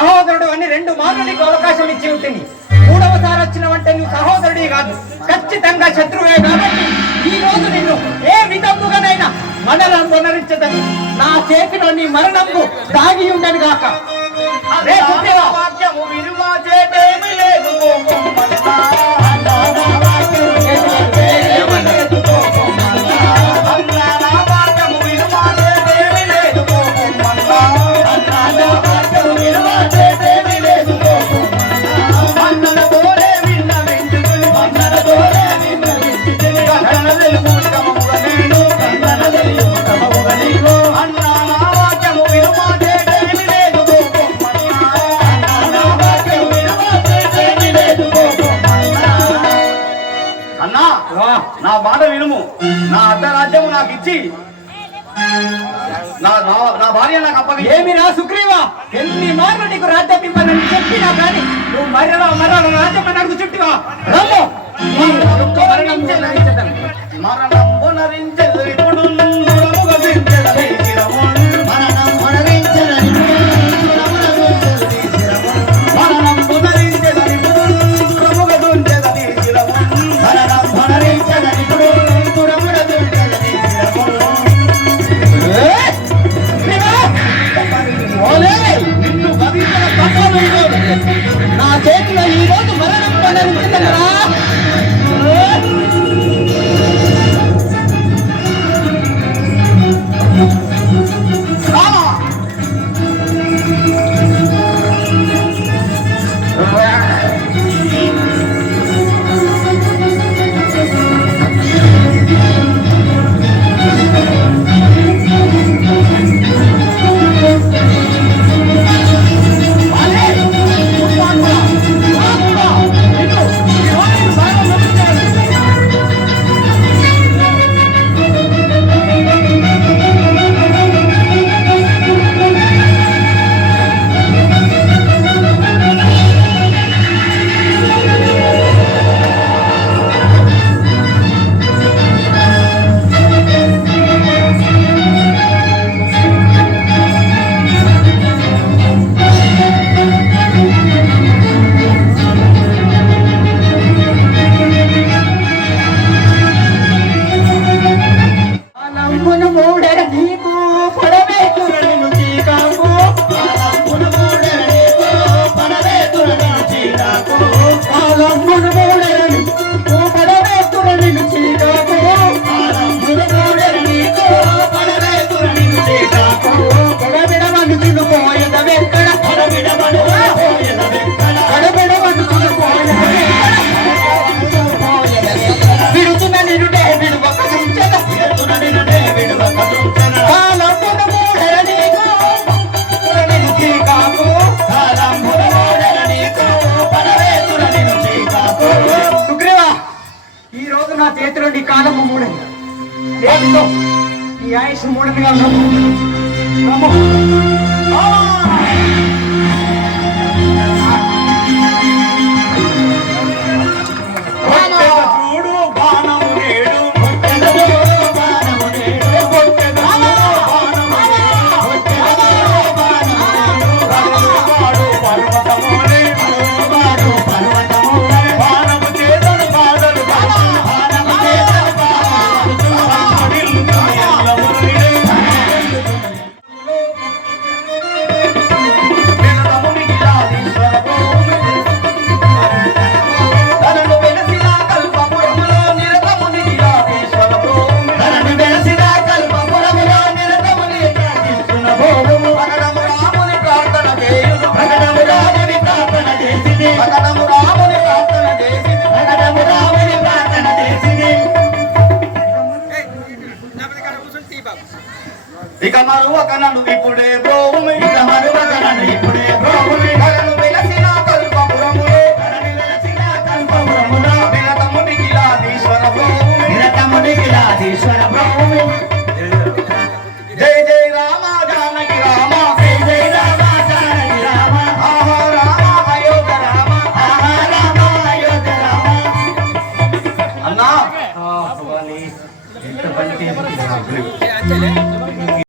సహోదరుడు అని 2 మార్లు నీకు అవకాశం ఇచ్చి ఉంటుంది. 3వసారి వచ్చినవంటే నువ్వు సహోదరుడి కాదు, ఖచ్చితంగా శత్రువే. కాబట్టి ఈ రోజు నిన్ను ఏ విధముగానైనా మనలను పునరించదని నా చేతిలో నీ మరణము దాగి ఉండను గాక. వాక్యము విలువ చేతేమి లేదు నా మాట వినుము. నా అర్ధరాజ్యము నాకు ఇచ్చి నా భార్య నాకు అప్పగి. ఏమి నా సుగ్రీవా, ఎన్ని మార్లు నీకు రాజ్యం ఇవ్వనని చెప్పినా కానీ నువ్వు మరణ రాజ్యం అని అడుగు చుట్టివా. మరణం పునరించెదు ఇప్పుడు నా చేతిలో ఈ రోజు మరణం పడరించిందరా. కాలము మూడంగా లేదో ఈ ఆయుష్ మూడంగా ఇక మరొక నన్ను ఇప్పుడే బ్రోము ఇక మరొక నన్ను ఇప్పుడే